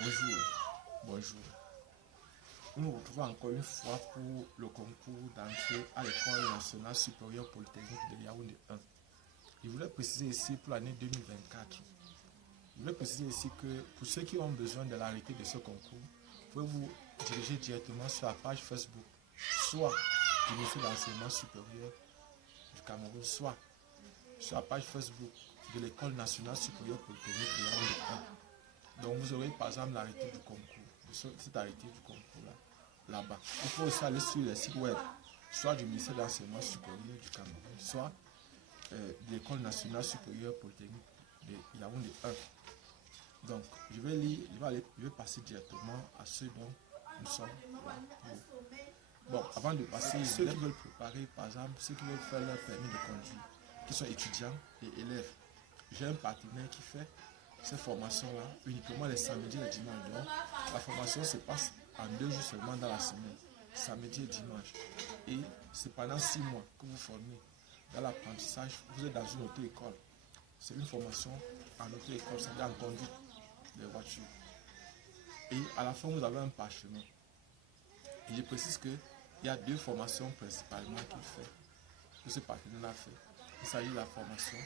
Bonjour, bonjour. Nous nous retrouvons encore une fois pour le concours d'entrée à l'École nationale supérieure polytechnique de Yaoundé 1. Je voulais préciser ici pour l'année 2024. Je voulais préciser ici que pour ceux qui ont besoin de l'arrêté de ce concours, vous pouvez vous diriger directement sur la page Facebook, soit du ministère de l'enseignement supérieur du Cameroun, soit sur la page Facebook de l'École nationale supérieure polytechnique de Yaoundé 1. Donc vous aurez par exemple l'arrêté du concours, cet arrêté du concours là-bas. Il faut aussi aller sur les sites web, soit du ministère de l'enseignement supérieur du Cameroun, soit de l'École nationale supérieure polytechnique de Yaoundé 1. Donc je vais lire, je vais passer directement à ceux dont nous sommes là. Bon, avant de passer, ceux qui veulent préparer, par exemple, ceux qui veulent faire leur permis de conduire, qui sont étudiants et élèves. J'ai un partenaire qui fait ces formations-là uniquement les samedis et les dimanches. Donc, la formation se passe en 2 jours seulement dans la semaine, samedi et dimanche. Et c'est pendant 6 mois que vous formez dans l'apprentissage. Vous êtes dans une auto-école. C'est une formation en auto-école, c'est-à-dire en conduite des voitures. Et à la fin, vous avez un parchemin. Et je précise qu'il y a 2 formations principalement qu'il fait, que ce partenaire a fait. Il s'agit de la formation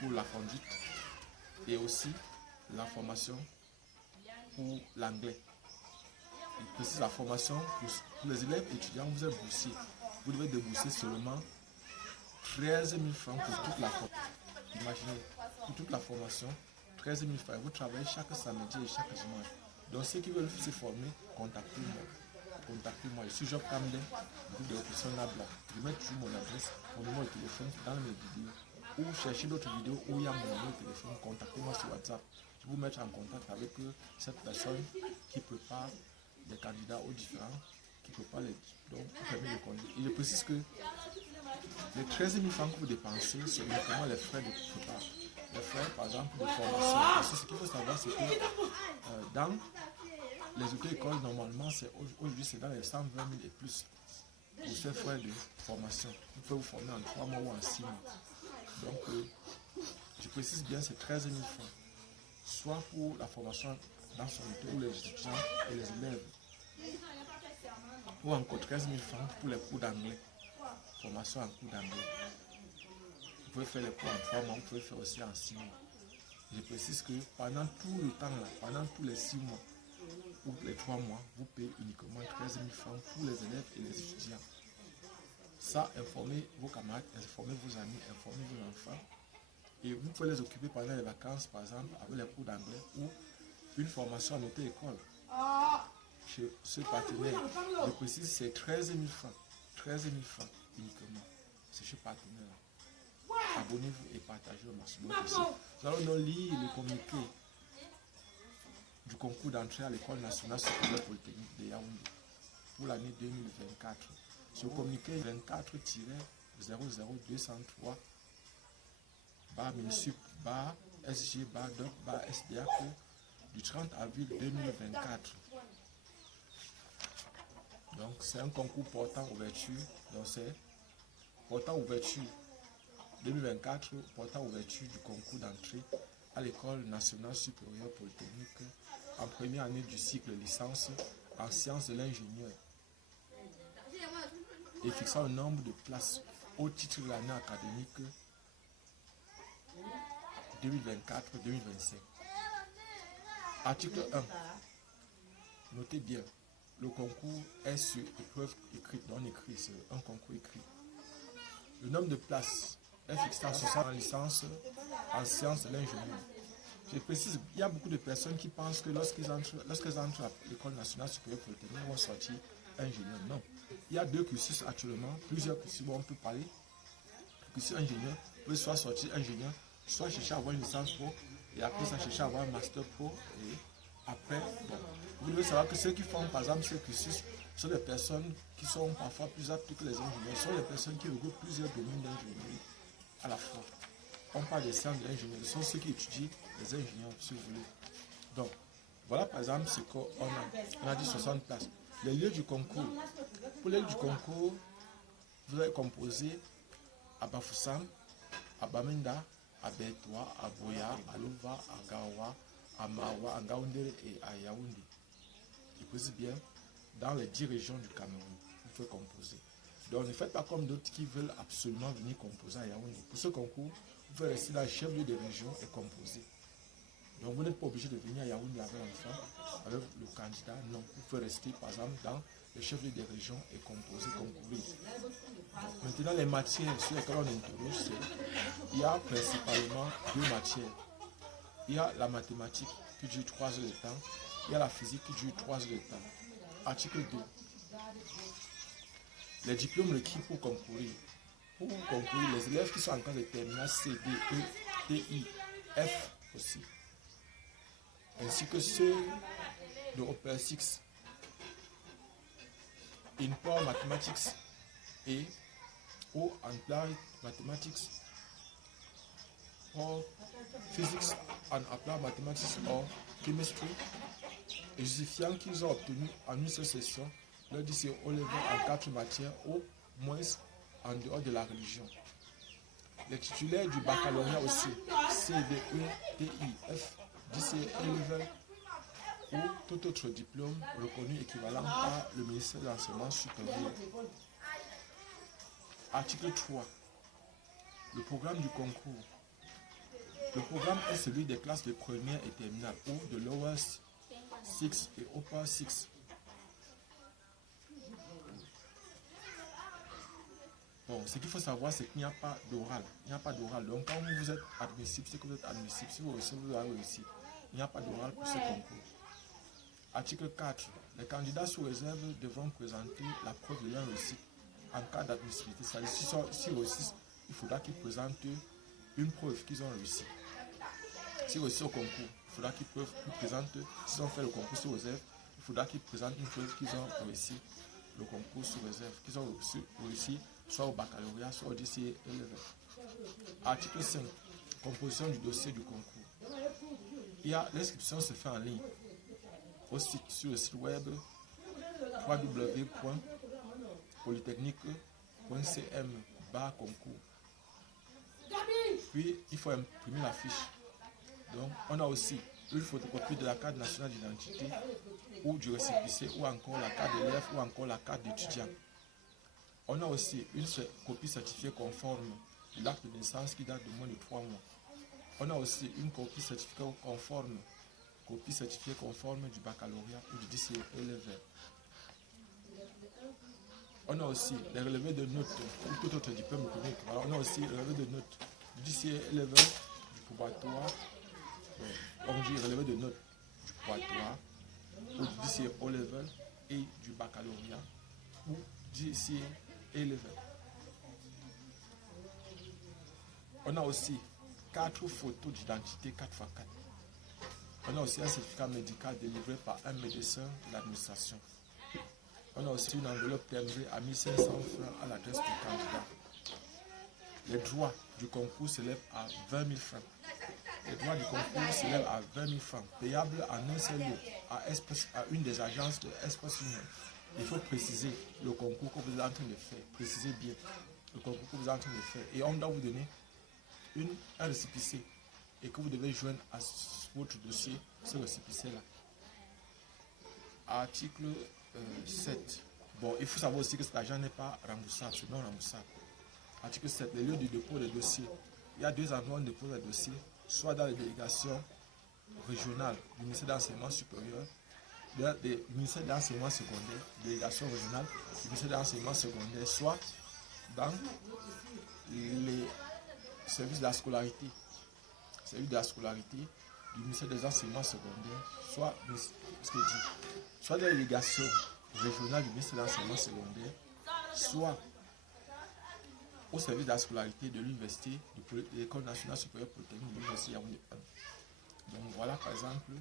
pour la conduite et aussi la formation pour l'anglais. Il précise la formation pour les élèves étudiants, vous êtes boursier. Vous devez débourser seulement 13 000 francs pour toute la formation. Imaginez, pour toute la formation, 13 000 francs. Vous travaillez chaque samedi et chaque dimanche. Donc ceux qui veulent se former, contactez-moi. Contactez-moi. Je suis Job Camden, groupe de l'option Nabla. Je mets toujours mon adresse, mon numéro de téléphone dans mes vidéos. Ou cherchez d'autres vidéos où il y a mon numéro de téléphone, contactez-moi sur WhatsApp. Je vais vous mettre en contact avec cette personne qui prépare des candidats aux différents, qui prépare les permis de conduire. Et je précise que les 13 000 francs que vous dépensez, c'est uniquement les frais de préparation. Les frais, par exemple, de formation. Parce que ce qu'il faut savoir, c'est que dans les auto-écoles, normalement, aujourd'hui, c'est dans les 120 000 et plus pour ces frais de formation. Vous pouvez vous former en 3 mois ou en 6 mois. Donc, je précise bien, c'est 13 000 francs. Soit pour la formation dans son auto, ou les étudiants et les élèves. Ou encore 13 000 francs pour les cours d'anglais. Formation en cours d'anglais. Vous pouvez faire les cours en 3 mois, vous pouvez faire aussi en 6 mois. Je précise que pendant tout le temps là, pendant tous les 6 mois ou les 3 mois, vous payez uniquement 13 000 francs pour les élèves et les étudiants. Ça, informez vos camarades, informez vos amis, informez vos enfants. Et vous pouvez les occuper pendant les vacances, par exemple, avec les cours d'anglais ou une formation en auto-école. Chez ce partenaire, je précise, c'est 13 000 francs. 13 000 francs uniquement. C'est chez partenaire. Abonnez-vous et partagez au maximum possible. Nous allons donc lire le communiqué du concours d'entrée à l'École nationale supérieure polytechnique de Yaoundé pour l'année 2024. Ce communiqué 24-00203 MINSUP SG DOC SDAP du 30 avril 2024. Donc c'est un concours portant ouverture. Donc c'est portant ouverture 2024, portant ouverture du concours d'entrée à l'École nationale supérieure polytechnique en première année du cycle licence en sciences de l'ingénieur et fixant le nombre de places au titre de l'année académique 2024-2025. Article 1. Notez bien, le concours est sur épreuve écrite, non écrit, c'est un concours écrit. Le nombre de places est fixé en 60 licence en sciences de l'ingénieur. Je précise, il y a beaucoup de personnes qui pensent que lorsqu'elles entrent à l'École nationale supérieure polytechnique, ils vont sortir ingénieur. Non. Il y a 2 cursus actuellement, plusieurs cursus, bon, on peut parler. Le cursus ingénieur peut soit sortir ingénieur, soit chercher à avoir une licence pro, et après ça chercher à avoir un master pro, et après, bon, vous devez savoir que ceux qui font par exemple ce cursus sont des personnes qui sont parfois plus aptes que les ingénieurs, ce sont des personnes qui regroupent plusieurs domaines d'ingénierie à la fois. On parle des sciences de l'ingénierie, ce sont ceux qui étudient les ingénieurs, si vous voulez. Donc, voilà par exemple ce qu'on a. On a dit 60 places. Les lieux du concours. Pour les lieux du concours, vous allez composer à Bafoussam, à Bamenda, à Bertois, à Boya, à Louva, à Gawa, à Maroua, à Ngaoundé et à Yaoundé. Il précise bien dans les 10 régions du Cameroun. Vous pouvez composer. Donc ne faites pas comme d'autres qui veulent absolument venir composer à Yaoundé. Pour ce concours, vous pouvez rester dans le chef-lieu des régions et composer. Donc vous n'êtes pas obligé de venir à Yaoundé avec l'enfant, avec le candidat. Non, vous pouvez rester par exemple dans le chef-lieu des régions et composer, concourir. Maintenant les matières sur lesquelles on interroge, il y a principalement 2 matières. Il y a la mathématique qui dure 3 heures de temps. Il y a la physique qui dure 3 heures de temps. Article 2. Les diplômes requis pour concourir. Pour concourir, les élèves qui sont en classe de terminale C, D, E, D, I, F aussi. Ainsi que ceux de Upper 6 in Power Mathematics et ou Applied Mathematics or Physics and Applied Mathematics or Chemistry, et justifiant qu'ils ont obtenu en une seule session leur lycée au level en 4 matières, au moins en dehors de la religion. Les titulaires du baccalauréat aussi, C, D, E, T, I, F, lycée level ou tout autre diplôme reconnu équivalent par le ministère de l'Enseignement supérieur. Article 3. Le programme du concours. Le programme est celui des classes de première et terminale ou de Lower 6 et Upper 6. Bon, ce qu'il faut savoir, c'est qu'il n'y a pas d'oral. Il n'y a pas d'oral. Donc, quand vous êtes admissible, c'est que vous êtes admissible. Si vous réussissez, vous avez réussi. Il n'y a pas d'oral pour ce concours. Article 4. Les candidats sous réserve devront présenter la preuve de leur réussite en cas d'admissibilité. C'est-à-dire, s'ils réussissent, il faudra qu'ils présentent une preuve qu'ils ont réussi. S'ils réussissent au concours, il faudra qu'ils présentent, s'ils ont fait le concours sous réserve, il faudra qu'ils présentent une preuve qu'ils ont réussi le concours sous réserve, qu'ils ont réussi soit au baccalauréat, soit au lycée élevé. Article 5. Composition du dossier du concours. L'inscription se fait en ligne sur le site web www.polytechnique.cm/concours. Puis, il faut imprimer la fiche. Donc, on a aussi une photocopie de la carte nationale d'identité ou du récépissé, ou encore la carte d'élève, ou encore la carte d'étudiant. On a aussi une copie certifiée conforme de l'acte de naissance qui date de moins de 3 mois. On a aussi une copie certifiée conforme du baccalauréat ou du lycée élevé. On a aussi les relevés de notes ou tout autre diplôme économique. Alors, on a aussi les relevés de notes du lycée élevé, du probatoire. On dit relevé de notes du probatoire ou du lycée haut level et du baccalauréat ou du lycée élevé. On a aussi 4 photos d'identité 4x4. On a aussi un certificat médical délivré par un médecin de l'administration. On a aussi une enveloppe timbrée à 1500 francs à l'adresse du candidat. Les droits du concours s'élèvent à 20 000 francs. Les droits du concours s'élèvent à 20 000 francs, payables en un seul lieu, à une des agences de Espace Union. Il faut préciser le concours que vous êtes en train de faire. Précisez bien le concours que vous êtes en train de faire. Et on doit vous donner un récépissé et que vous devez joindre à votre dossier ce récépissé-là. Article 7. Bon, il faut savoir aussi que cet argent n'est pas remboursable, c'est non remboursable. Article 7. Les lieux du dépôt des dossiers. Il y a 2 endroits où on dépose les dossiers, soit dans les délégations régionales du ministère de l'Enseignement supérieur, du ministère de l'Enseignement secondaire, délégation régionale du ministère de l'Enseignement secondaire, soit dans les services de la scolarité, du ministère des enseignements secondaires, soit dans les délégations régionales du ministère de l'Enseignement secondaire, soit au service de la scolarité de l'université de l'École nationale supérieure polytechnique de l'université Yaoundé 1. Donc voilà par exemple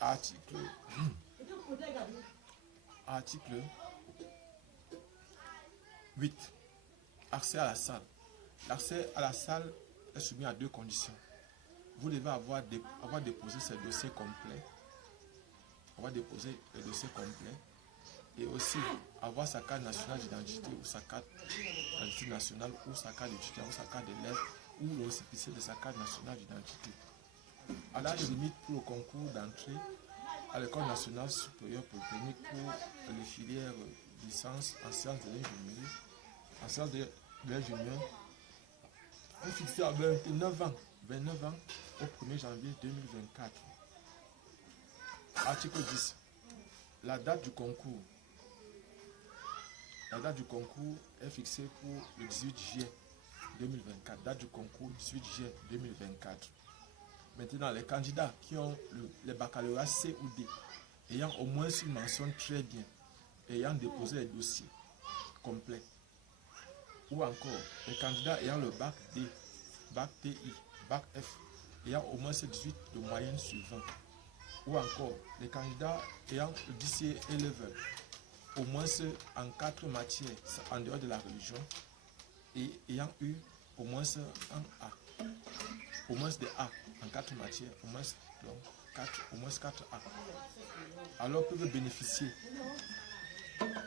article 8. Accès à la salle. L'accès à la salle est soumis à 2 conditions. Vous devez avoir déposé ces dossiers complets. Et aussi avoir sa carte nationale d'identité ou sa carte d'identité nationale ou sa carte d'étudiant ou sa carte d'élève ou le récépissé de sa carte nationale d'identité. à l'âge limite pour le concours d'entrée à l'École nationale supérieure polytechnique pour les filières licence en sciences de l'ingénierie, en sciences de l'ingénieur, est fixé à 29 ans au 1er janvier 2024. Article 10. La date du concours. La date du concours est fixée pour le 18 juillet 2024. Date du concours 18 juillet 2024. Maintenant, les candidats qui ont les baccalauréats C ou D, ayant au moins une mention très bien, ayant déposé les dossiers complets, ou encore les candidats ayant le bac D, bac TI, bac F, ayant au moins 18 de moyenne sur 20, ou encore les candidats ayant le DCA level, au moins en 4 matières en dehors de la religion, et ayant eu au moins un A, au moins des A en 4 matières, au moins 4 A. Alors peuvent bénéficier,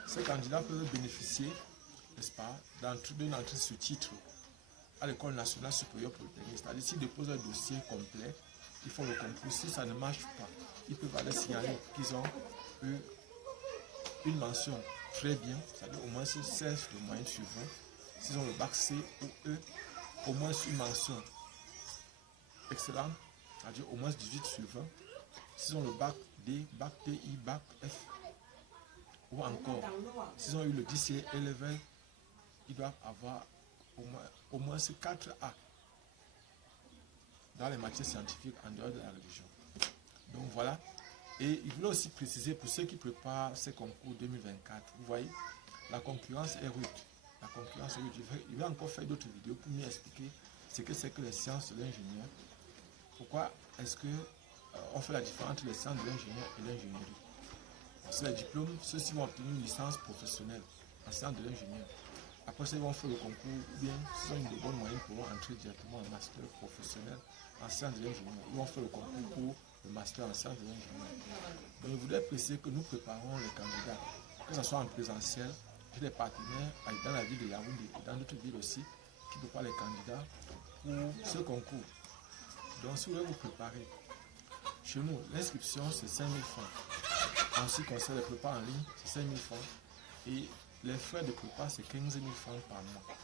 ces candidats peuvent bénéficier, n'est-ce pas, d'une entrée sur titre à l'École nationale supérieure polytechnique. C'est-à-dire s'ils déposent un dossier complet, ils font le concours. Si ça ne marche pas, ils peuvent aller signaler qu'ils ont eu une mention très bien, c'est-à-dire au moins 16 de moyenne sur 20. S'ils ont le bac C ou E, au moins une mention excellente, c'est-à-dire au moins 18 sur 20. S'ils ont le bac D, bac TI, bac F, ou encore, s'ils ont eu le DCA level, ils doivent avoir au moins 4 A dans les matières scientifiques en dehors de la religion. Donc voilà. Et il voulait aussi préciser pour ceux qui préparent ces concours 2024, vous voyez, la concurrence est rude. La concurrence est rude. Il va encore faire d'autres vidéos pour mieux expliquer ce que c'est que les sciences de l'ingénieur. Pourquoi est-ce que on fait la différence entre les sciences de l'ingénieur et l'ingénierie? Parce que les diplômes, ceux-ci vont obtenir une licence professionnelle en sciences de l'ingénieur. Après ça, ils vont faire le concours, ou bien, s'ils ont une bonne moyenne, pourront entrer directement en master professionnel en sciences de l'ingénieur. Ils vont faire le concours pour le master en sciences de l'ingénieur. Donc, je voudrais préciser que nous préparons les candidats, que ce soit en présentiel, j'ai des partenaires dans la ville de Yaoundé et dans d'autres villes aussi, qui préparent les candidats pour ce concours. Donc, si vous voulez vous préparer, chez nous, l'inscription, c'est 5 000 francs. En ce qui concerne les prépas en ligne, c'est 5 000 francs. Et les frais de prépa, c'est 15 000 francs par mois.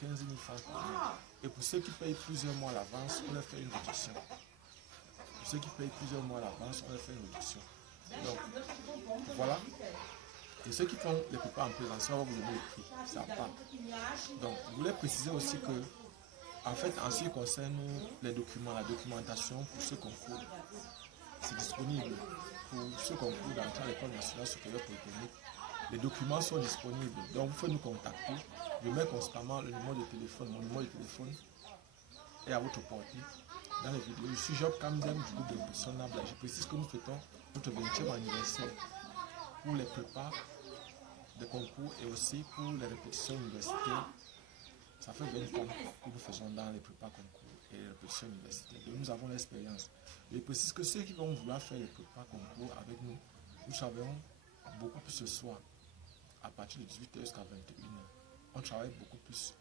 15 000 francs par mois. Et pour ceux qui payent plusieurs mois à l'avance, on leur fait une réduction. Pour ceux qui payent plusieurs mois à l'avance, on leur fait une réduction. Donc, voilà. Et ceux qui font les prépas en présentiel, on va vous donner le prix. Ça part. Donc, je voulais préciser aussi que, en fait, en ce qui concerne les documents, la documentation pour ce concours, c'est disponible. Pour ce concours d'entrée à l'École nationale supérieure polytechnique, les documents sont disponibles. Donc, vous pouvez nous contacter. Je mets constamment le numéro de téléphone. Mon numéro de téléphone est à votre portée. Dans les vidéos, je suis Job Camden du groupe de personnes Nabla. Je précise que nous fêtons notre 20e anniversaire pour les prépas de concours et aussi pour les répétitions universitaires. Ça fait 20 ans que nous faisons dans les prépas concours et les répétitions universitaires. Donc, nous avons l'expérience. Je précise que ceux qui vont vouloir faire les prépas concours avec nous, nous travaillons beaucoup plus ce soir, à partir de 18h jusqu'à 21h. On travaille beaucoup plus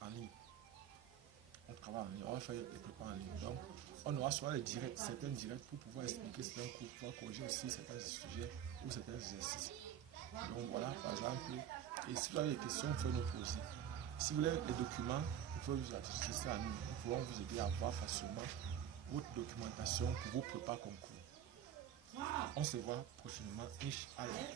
en ligne. On travaille en ligne, on va faire les prépas en ligne. Donc, on aura soit les directs, certains directs pour pouvoir expliquer certains cours, pour pouvoir corriger aussi certains sujets ou certains exercices. Donc voilà, par exemple, et si vous avez des questions, vous pouvez nous poser. Si vous voulez les documents, vous pouvez vous adresser à nous. Nous pouvons vous aider à voir facilement votre documentation pour vos prépas concours. On se voit prochainement, Inch'Allah.